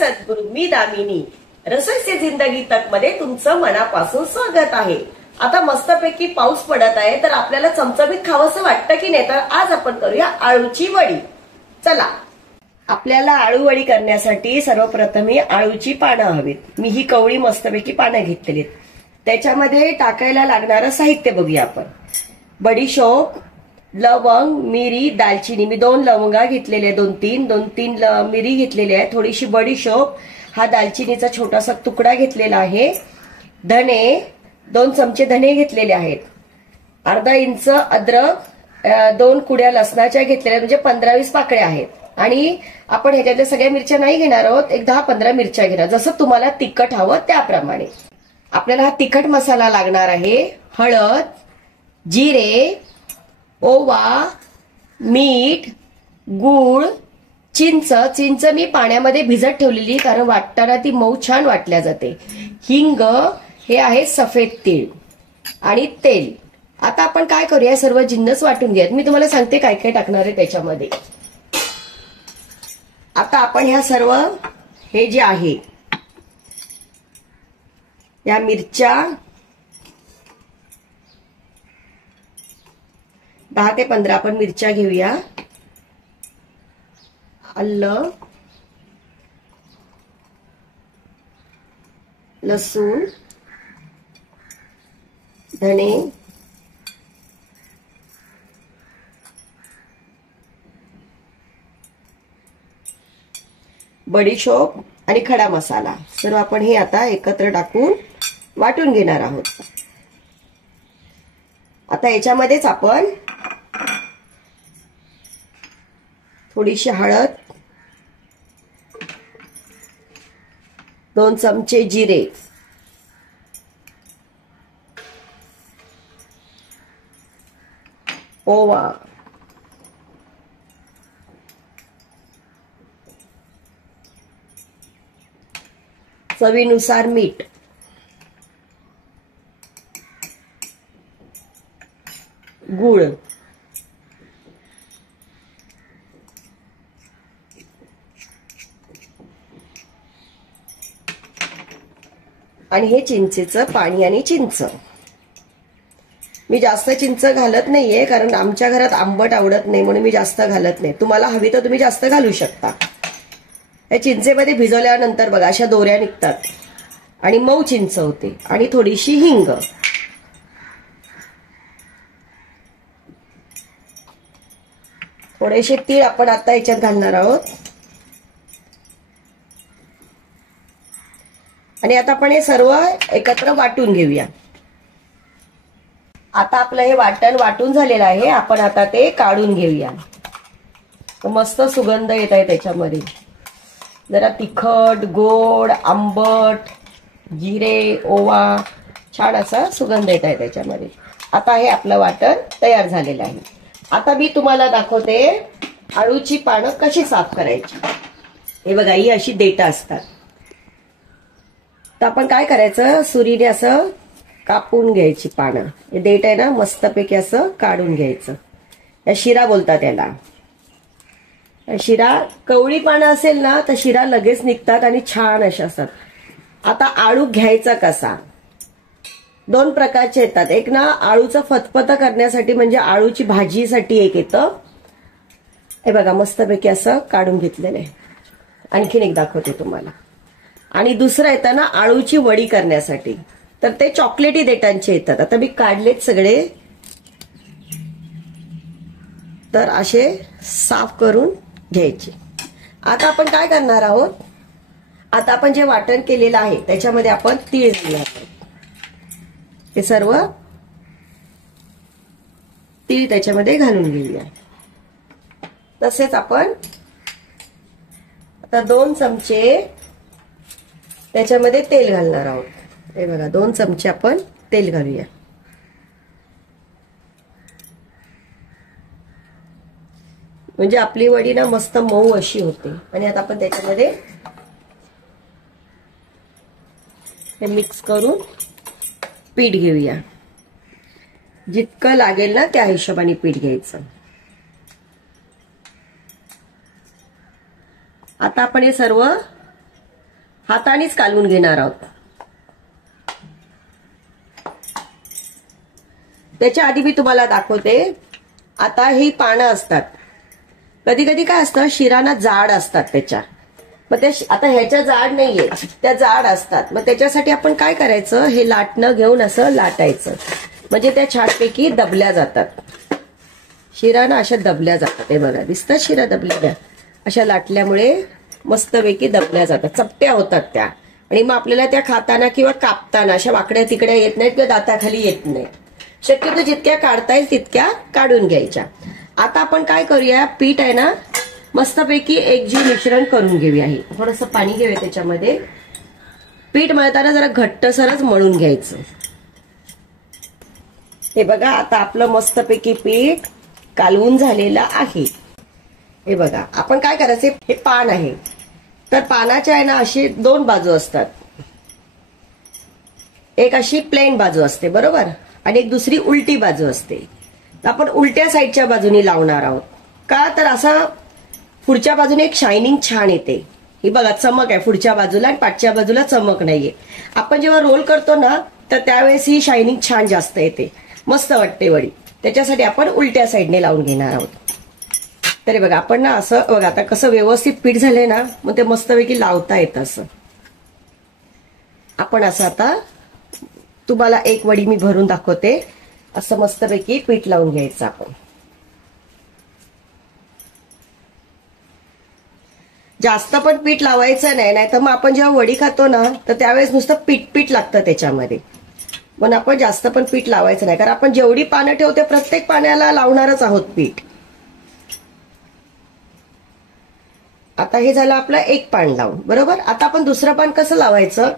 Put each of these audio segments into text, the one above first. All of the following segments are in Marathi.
सद्गुरू, मी दामिनी रसोई से जिंदगी तक मध्ये तुमचं मनापासून स्वागत आहे। आता मस्तपैकी पाऊस पडत आहे तर आपल्याला चमचमीत खावंसं वाटतं की नाही, तर आज आपण करूया आळूची वडी। चला, आपल्याला आळू वडी करण्यासाठी सर्वप्रथम आळूची पानं हवीत। मी ही कवळी मस्तपैकी पानं घेतलेली आहेत। त्याच्यामध्ये टाकायला लागणारं साहित्य बघूया आपण। बडीशोप, लवंग, मिरी, दालचिनी। मी 2 लवंगा घेतलेले, 2-3 मिरी घेतलेली आहे, थोडीशी बडीशोप, हा दालचिनीचा छोटासा तुकडा घेतलेला आहे, धने 2 चमचे धने घेतलेले आहेत, अर्धा इंच अद्रक, 2 कुड्या लसणाच्या घेतलेल्या, म्हणजे 15-20 पाकळ्या आहेत। आणि आपण ह्याच्यातल्या सगळ्या मिरच्या नाही घेणार आहोत, एक 10-15 मिरच्या घेणार, जसं तुम्हाला तिखट हवं त्याप्रमाणे। आपल्याला हा तिखट मसाला लागणार आहे। हळद, जिरे, ओवा, मीठ, गूळ, चिंच मी पाण्यामध्ये भिजत ठेवलेली कारण वाटताना ती मऊ छान वाटल्या जाते। हिंग, हे आहे सफेद तीळ आणि तेल। आता आपण काय करूया, सर्व जिन्नस वाटून घेऊयात। मी तुम्हाला सांगते काय काय टाकणार आहे त्याच्यामध्ये। आता आपण ह्या सर्व हे जे आहे या मिरच्या 10 ते 15 आपण मिरच्या घेऊया। आलं, लसूण, धणे, बडीशोप आणि खडा मसाला, सर्व आपण हे आता एकत्र टाकून वाटून घेणार आहोत। आता याच्यामध्येच आपण थोडीशी हळद, 2 चमचे जिरे, ओवा, चवीनुसार मीठ, गूळ, आणि हे चिंचेचं पाणी आणि चिंच। मी जास्त चिंच घालत नाहीये कारण आमच्या घरात आंबट आवडत नाही, म्हणून मी जास्त घालत नाही। तुम्हाला हवी तर तुम्ही जास्त घालू शकता। या चिंचेमध्ये भिजवल्यानंतर बघा अशा दोऱ्या निघतात आणि मऊ चिंच होते। आणि थोडीशी हिंग, थोडेसे तीळ आपण आता याच्यात घालणार आहोत। आणि आता आपण हे सर्व एकत्र वाटून घेऊया। आता आपलं हे वाटण वाटून झालेलं आहे, आपण आता ते काढून घेऊया। मस्त सुगंध येत आहे त्याच्यामध्ये, जरा तिखट, गोड, आंबट, जिरे, ओवा, छान असा सुगंध येत आहे त्याच्यामध्ये। आता हे आपलं वाटण तयार झालेलं आहे। आता मी तुम्हाला दाखवते आळूची पानं कशी साफ करायची। हे बघा, ही अशी देठ असतात, तर आपण काय करायचं, सुरीने असं कापून घ्यायची पानं। हे देठ आहे ना, मस्तपैकी असं काढून घ्यायचं। या शिरा बोलतात त्याला। शिरा, कवळी पानं असेल ना तर शिरा लगेच निघतात आणि छान अशा असतात। आता आळू घ्यायचा कसा, 2 प्रकारचे येतात। एक ना आळूचं फतफत करण्यासाठी, म्हणजे आळूची भाजीसाठी एक येतं, हे बघा मस्तपैकी असं काढून घेतलेलं आहे। आणखीन एक दाखवते तुम्हाला। आणि दुसरं येतं ना आळूची वडी करण्यासाठी, तर ते चॉकलेटी देठांचे येतात। आता मी काढलेत सगळे, तर असे साफ करून घ्यायचे। आता आपण काय करणार आहोत, आता आपण जे वाटण केलेलं आहे त्याच्यामध्ये आपण तीळ घालणार आहोत। हे सर्व तीळ त्याच्यामध्ये घालून घेऊया। तसेच आपण आता 2 चमचे त्याच्यामध्ये तेल घालणार आहोत। हे बघा, 2 चमचे आपण तेल घालूया। म्हणजे आपली वडी ना मस्त मऊ अशी होते। आणि आता आपण त्याच्यामध्ये हे मिक्स करून पीठ घेऊया। जितकं लागेल ना त्या हिशोबाने पीठ घ्यायचं। आता आपण हे सर्व हातानेच कालवून घेणार आहोत. त्याच्या आधी मी तुम्हाला दाखवते. आता ही पानं असतात, कधी कधी काय असतं शिराना जाड असतात त्याच्या, मग त्या आता ह्याच्या जाड नाहीये, त्या जाड असतात. मग त्याच्यासाठी आपण काय करायचं, हे लाटणं घेऊन असं लाटायचं, म्हणजे त्या छानपैकी दबल्या जातात. शिराना अशा दबल्या जातात. हे बघा दिसतात शिरा दबलेल्या, अशा लाटल्यामुळे मस्तपैकी दबल्या जातात, चपट्या होतात त्या. आणि मग आपल्याला त्या खाताना किंवा कापताना अशा वाकड्या तिकड्या येत नाहीत किंवा दाताखाली येत नाही. शक्यतो जितक्या काढता येईल तितक्या काढून घ्यायच्या. आता आपण काय करूया, पीठ आहे ना मस्तपैकी एकजीव मिश्रण करून घेऊया. हे थोडंसं पाणी घेऊया त्याच्यामध्ये. पीठ मळताना जरा घट्टसरच मळून घ्यायचं. हे बघा आता आपलं मस्तपैकी पीठ कालवून झालेलं आहे. हे बघा आपण काय करायचं, हे पान आहे तर पानाच्या आहे ना अशी दोन बाजू असतात. एक अशी प्लेन बाजू असते बरोबर, आणि एक दुसरी उलटी बाजू असते. तर आपण उलट्या साईडच्या बाजूनी लावणार आहोत. का तर असं पुढच्या बाजूने एक शायनिंग छान येते. ही बघा चमक आहे पुढच्या बाजूला आणि पाठच्या बाजूला चमक नाहीये. आपण जेव्हा रोल करतो ना तर त्यावेळेस ही शायनिंग छान जास्त येते, मस्त वाटते वडी. त्याच्यासाठी आपण उलट्या साईडने लावून घेणार आहोत. तरी बघा आपण ना असं बघा आता कसं व्यवस्थित पीठ झालंय ना, मग ते मस्तपैकी लावता येतं असं. आपण असं आता तुम्हाला एक वडी मी भरून दाखवते. असं मस्तपैकी पीठ लावून घ्यायचं आपण. जास्त पण पीठ लावायचं नाही, नाहीतर मग आपण जेव्हा वडी खातो ना तर त्यावेळेस नुसतं पीठ पीठ लागतं त्याच्यामध्ये. पण आपण जास्त पण पीठ लावायचं नाही, कारण आपण जेवढी पानं ठेवते प्रत्येक पाण्याला लावणारच आहोत पीठ. आता हे झालं आपलं एक पान लावून बरोबर. आता आपण दुसरं पान कसं लावायचं,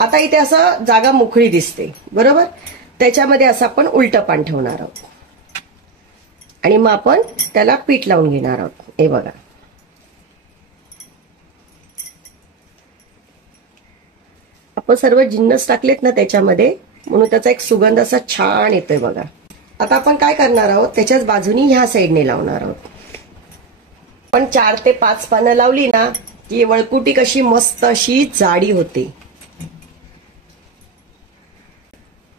आता इथे असं जागा मोकळी दिसते बरोबर, त्याच्यामध्ये असं आपण उलटं पान ठेवणार आहोत आणि मग आपण त्याला पीठ लावून घेणार आहोत. हे बघा आपण सर्व जिन्नस टाकलेत ना त्याच्यामध्ये, म्हणून त्याचा एक सुगंध असा छान येतोय बघा. आता आपण काय करणार आहोत, त्याच्याच बाजूनी ह्या साईडने लावणार आहोत. पण 4 ते 5 पानं लावली ना की वळकुटी कशी मस्त अशी जाडी होते.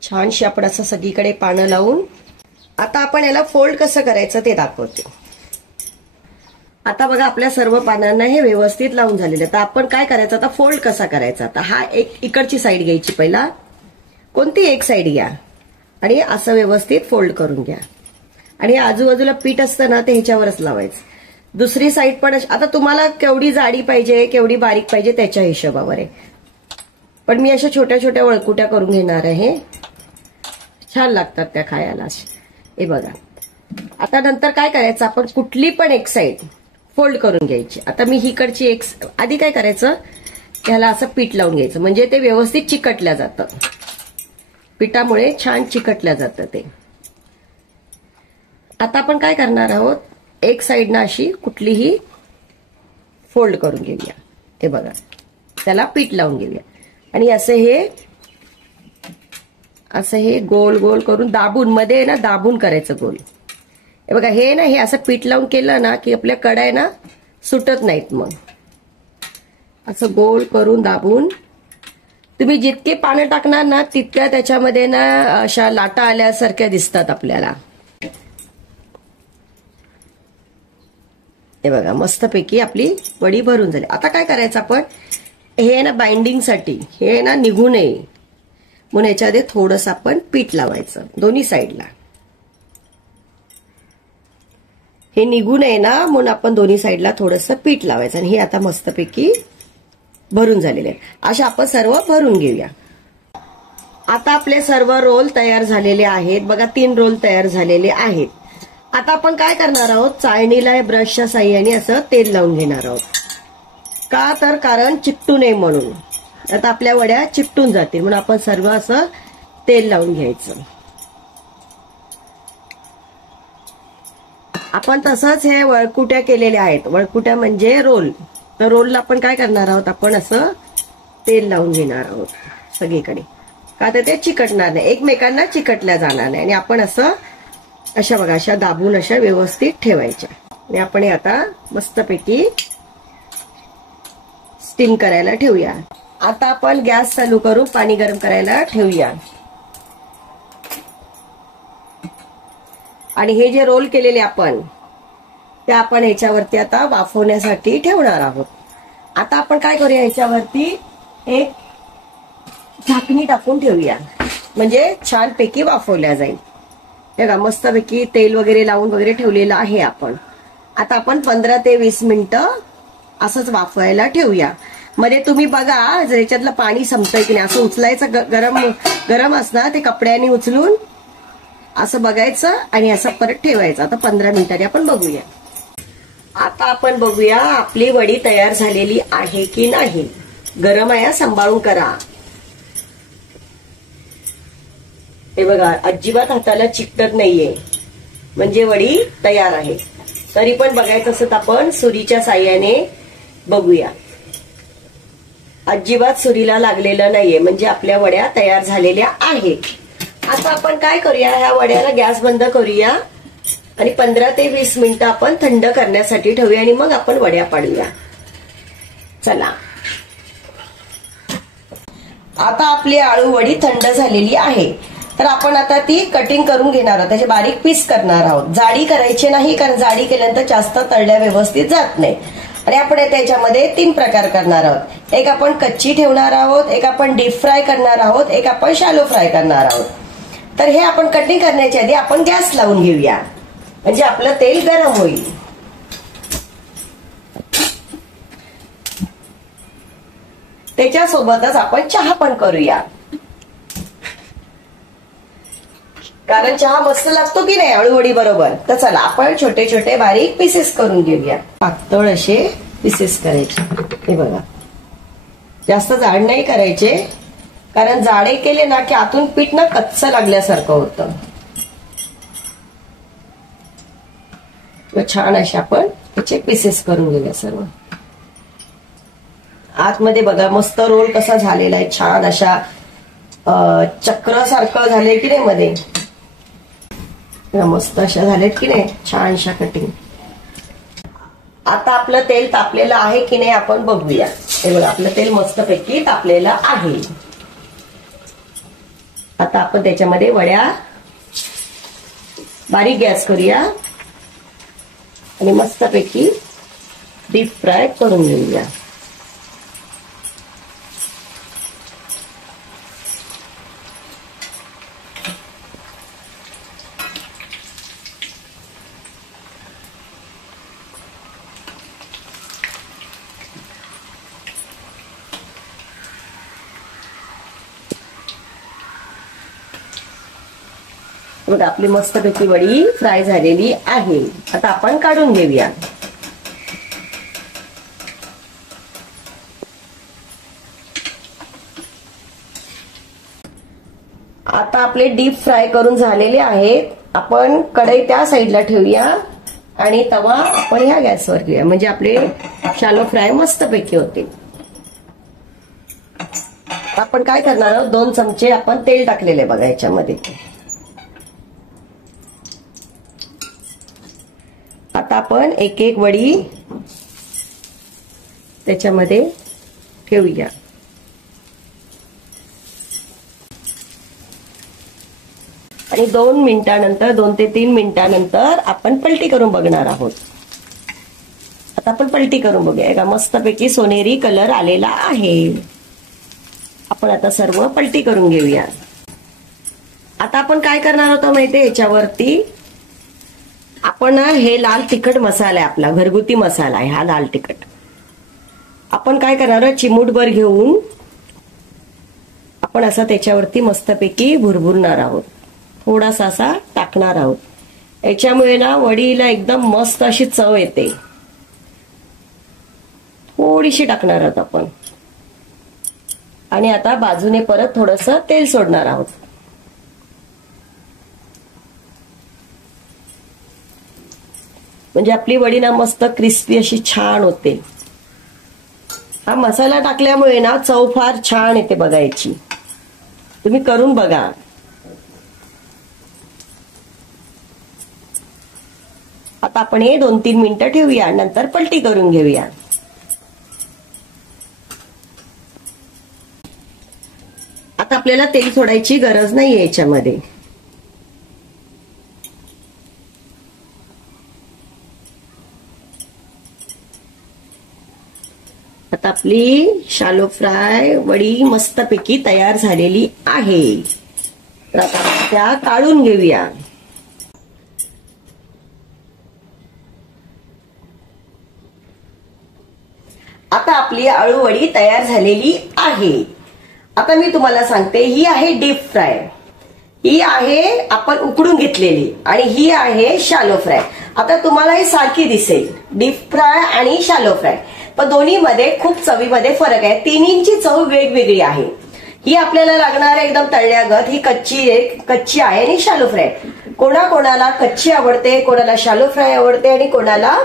छानशी आपण असं सगळीकडे पानं लावून आता आपण याला फोल्ड कसं करायचं ते दाखवते. आता बघा आपल्या सर्व पानांना हे व्यवस्थित लावून झालेलं. तर आपण काय करायचं आता, फोल्ड कसा करायचा. आता हा एक इकडची साईड घ्यायची, पहिला कोणती एक साईड घ्या आणि असं व्यवस्थित फोल्ड करून घ्या. आणि आजूबाजूला पीठ असतं ना ते ह्याच्यावरच लावायचं. दुसरी साईड पण आता तुम्हाला केवढी जाडी पाहिजे केवढी बारीक पाहिजे त्याच्या हिशोबावर आहे. पण मी अशा छोट्या छोट्या वळकुट्या करून घेणार आहे, छान लागतात त्या खायला. हे बघा आता नंतर काय करायचं, आपण कुठली पण एक साईड फोल्ड करून घ्यायची. आता मी हिकडची एक आधी काय करायचं, ह्याला असं पीठ लावून घ्यायचं, म्हणजे ते व्यवस्थित चिकटल्या जातं. पिठामुळे छान चिकटल्या जातं ते. आता आपण काय करणार आहोत, एक साईडनं अशी कुठलीही फोल्ड करून घेऊया. हे बघा त्याला पीठ लावून घेऊया आणि असं हे गोल गोल करून दाबून, मध्ये ना दाबून करायचं गोल. हे बघा हे ना हे असं पीठ लावून केलं ना की आपल्या कढया ना सुटत नाहीत. मग असं गोल करून दाबून तुम्ही जितके पानं टाकणार ना तितक्या त्याच्यामध्ये ना अशा लाटा आल्यासारख्या दिसतात आपल्याला. हे बघा मस्तपैकी आपली वडी भरून झाली. आता काय करायचं आपण, हे ना बाइंडिंगसाठी हे ना निघू नये म्हणून याच्यामध्ये थोडंसं आपण पीठ लावायचं दोन्ही साईडला. हे निघू नये ना म्हणून आपण दोन्ही साईडला थोडंसं पीठ लावायचं. आणि हे आता मस्तपैकी भरून झालेले आहे. अशा आपण सर्व भरून घेऊया. आता आपले सर्व रोल तयार झालेले आहेत बघा, 3 रोल तयार झालेले आहेत. आता आपण काय करणार आहोत, चाळणीला ब्रशच्या साह्याने असं तेल लावून घेणार आहोत. का तर कारण चिकटू नये म्हणून. आता आपल्या वड्या चिकटून जातील म्हणून आपण सर्व असं तेल लावून घ्यायचं. आपण तसंच हे वळकुट्या केलेल्या आहेत. वळकुट्या म्हणजे रोल. तर रोलला आपण काय करणार आहोत, आपण असं तेल लावून घेणार आहोत सगळीकडे. का तर ते चिकटणार नाही, एकमेकांना चिकटल्या जाणार नाही. आणि आपण असं अशा बघा अशा दाबून अशा व्यवस्थित ठेवायच्या. आणि आपण हे आता मस्तपैकी स्टीम करायला ठेवूया. आता आपण गॅस चालू करून पाणी गरम करायला ठेवूया. आणि हे जे रोल केलेले आपण ते आपण ह्याच्यावरती आता वाफवण्यासाठी ठेवणार आहोत. आता आपण काय करूया, ह्याच्यावरती एक झाकणी टाकून ठेवूया, म्हणजे छानपैकी वाफवल्या जाईल. बघा मस्तपैकी तेल वगैरे लावून वगैरे ठेवलेलं आहे आपण. आता आपण 15 ते 20 मिनिटं असंच वाफवायला ठेवूया. मध्ये तुम्ही बघा जर याच्यातलं पाणी संपतंय की नाही, असं उचलायचं, गरम असणार ते कपड्याने उचलून असं बघायचं आणि असं परत ठेवायचं. आता 15 मिनिटांनी आपण बघूया. आता आपण बघूया आपली वडी तयार झालेली आहे की नाही. गरम आहे, सांभाळून करा. हे बघा अजिबात हाताला चिकटत नाहीये, म्हणजे वडी तयार आहे. तरी पण बघायचं असं तर आपण सुरीच्या साह्याने बघूया. अजिबात सुरीला लागलेलं नाहीये, म्हणजे आपल्या वड्या तयार झालेल्या आहेत. आता आपण काय करूया, ह्या वड्याला गॅस बंद करूया आणि 15 ते 20 मिनिटं आपण थंड करण्यासाठी ठेवूया आणि मग आपण वड्या पाडूया. चला, आता आपली आळू वडी थंड झालेली आहे. तर आपण आता ती कटिंग करून घेणार आहोत, त्याचे बारीक पीस करणार आहोत. जाडी करायची नाही, कारण जाडी केल्यानंतर जास्त तळल्या व्यवस्थित जात नाही. आणि आपण त्याच्यामध्ये 3 प्रकार करणार आहोत. एक आपण कच्ची ठेवणार आहोत, एक आपण डीप फ्राय करणार आहोत, एक आपण शॅलो फ्राय करणार आहोत. तर हे आपण कटिंग करण्याच्या आधी आपण गॅस लावून घेऊया, म्हणजे आपलं तेल गरम होईल. त्याच्यासोबतच आपण चहा पण करूया, कारण चहा मस्त लागतो की नाही आळूवडी बरोबर. तर चला आपण छोटे छोटे बारीक पीसेस करून घेऊया. पातळ असे पीसेस करायचे. हे बघा जास्त जाड नाही करायचे, कारण जाडे केले ना की आतून पीठ ना कच्चं लागल्यासारखं होतं. छान असे आपण त्याचे पीसेस करून घेऊया सर्व. आतमध्ये बघा मस्त रोल कसा झालेला आहे, छान अशा चक्र सारखं झालंय की नाही मध्ये. मस्त अशा झालेत की नाही, छान अशा कटिंग. आता आपलं तेल तापलेलं आहे की नाही आपण बघूया. हे बघा आपलं तेल मस्तपैकी तापलेलं आहे. आता आपण त्याच्यामध्ये वड्या बारीक गॅस करूया आणि मस्तपैकी डीप फ्राय करून घेऊया. बघा आपली मस्तपैकी वडी फ्राय झालेली आहे. आता आपण काढून घेऊया. आता आपले डीप फ्राय करून झालेले आहेत. आपण कढई त्या साईडला ठेवूया आणि तवा आपण ह्या गॅसवर घेऊया, म्हणजे आपले शॅलो फ्राय मस्तपैकी होते. आपण काय करणार आहोत, 2 चमचे आपण तेल टाकलेले बघा याच्यामध्ये. आता आपण एक एक वडी त्याच्यामध्ये ठेवूया. आणि 2 मिनिटानंतर 2 ते 3 मिनिटानंतर आपण पलटी करून बघणार आहोत. आता आपण पलटी करून बघूया का मस्तपैकी सोनेरी कलर आलेला आहे. आपण आता सर्व पलटी करून घेऊया. आता आपण काय करणार होतो माहितीये, याच्यावरती आपण हे लाल तिखट मसाला आहे, आपला घरगुती मसाला आहे हा लाल तिखट. आपण काय करणार आहोत, चिमूटभर घेऊन आपण असं त्याच्यावरती मस्तपैकी भुरभुरणार आहोत. थोडासा असा टाकणार आहोत. याच्यामुळे ना वडीला एकदम मस्त अशी चव येते. थोडीशी टाकणार आहोत आपण. आणि आता बाजूने परत थोडंसं तेल सोडणार आहोत. म्हणजे आपली वडी ना मस्त क्रिस्पी अशी छान होते. हा मसाला टाकल्यामुळे ना चव फार छान येते बघायची. तुम्ही करून बघा. आता आपण हे 2-3 मिनिटं ठेवूया, नंतर पलटी करून घेऊया. आपल्याला तेल सोडायची गरज नाहीये याच्यामध्ये. आता आपली शालो फ्राय वडी मस्तपैकी तयार झालेली आहे. तर आता त्या काढून घेऊया. आता आपली आळू वडी तयार झालेली आहे. आता मी तुम्हाला सांगते, ही आहे डीप फ्राय, ही आहे आपण उकडून घेतलेली, आणि ही आहे शालो फ्राय. आता तुम्हाला ही सारखी दिसेल डीप फ्राय आणि शालो फ्राय, पण दोन्ही मध्ये खूप चवीमध्ये फरक आहे. तिन्हींची चव वेगवेगळी आहे. ही आपल्याला लागणार एकदम तळल्यागत, ही कच्ची आहे आणि शालो फ्राय. कोणाकोणाला कच्ची आवडते, कोणाला शालो फ्राय आवडते आणि कोणाला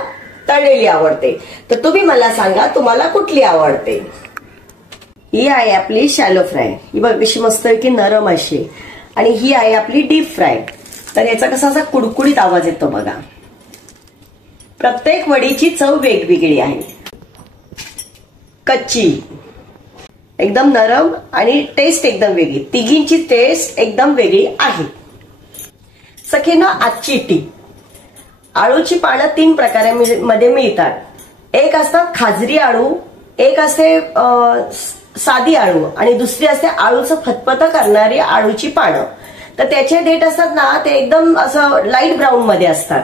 तळलेली आवडते. तर तुम्ही मला सांगा तुम्हाला कुठली आवडते. ही आहे आपली शालो फ्राय, ही बघ कशी मस्त की नरम अशी, आणि ही आहे आपली डीप फ्राय. तर याचा कसा असा कुडकुडीत आवाज येतो बघा. प्रत्येक वडीची चव वेगवेगळी आहे. कच्ची एकदम नरम आणि टेस्ट एकदम वेगळी. तिघींची टेस्ट एकदम वेगळी आहे. सखींनो, आजची टीप, आळूची पानं 3 प्रकारामध्ये मिळतात. एक असतात खाजरी आळू, एक असते साधी आळू, आणि दुसरी असते आळूचं फतफत करणारी आळूची पानं. तर त्याचे देठ असतात ना ते एकदम असं लाईट ब्राऊन मध्ये असतात,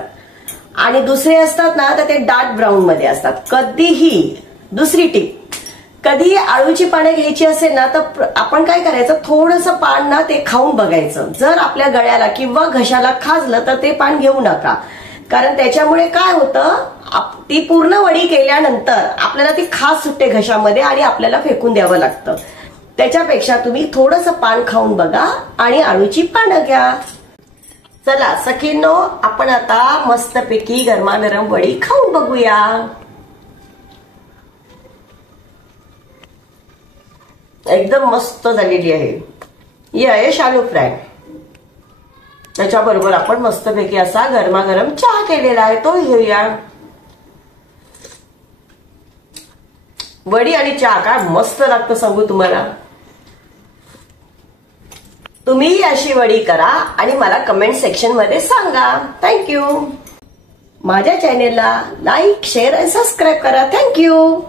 आणि दुसरे असतात ना तर ते डार्क ब्राऊन मध्ये असतात. कधीही, दुसरी टीप, कधी आळूची पानं घ्यायची असेल ना तर आपण काय करायचं, थोडंसं पान ना ते खाऊन बघायचं. जर आपल्या गळ्याला किंवा घशाला खाजलं तर ते पान घेऊ नका, कारण त्याच्यामुळे काय होतं, ती पूर्ण वडी केल्यानंतर आपल्याला ती खाज सुटते घशामध्ये आणि आपल्याला फेकून द्यावं लागतं. त्याच्यापेक्षा तुम्ही थोडंसं पान खाऊन बघा आणि आळूची पानं घ्या. चला सखींनो, आपण आता मस्तपैकी गरमागरम वडी खाऊन बघूया. एकदम मस्त झालेली आहे. ही आहे शालो फ्राय. त्याच्याबरोबर आपण मस्तपैकी असा गरमागरम चहा केलेला आहे, तो घेऊया. वडी आणि चहा काय मस्त लागतं सांगू तुम्हाला. तुम्ही अशी वडी करा आणि मला कमेंट सेक्शन मध्ये सांगा. थँक्यू. माझ्या चॅनेलला लाईक, शेअर आणि सबस्क्राईब करा. थँक्यू.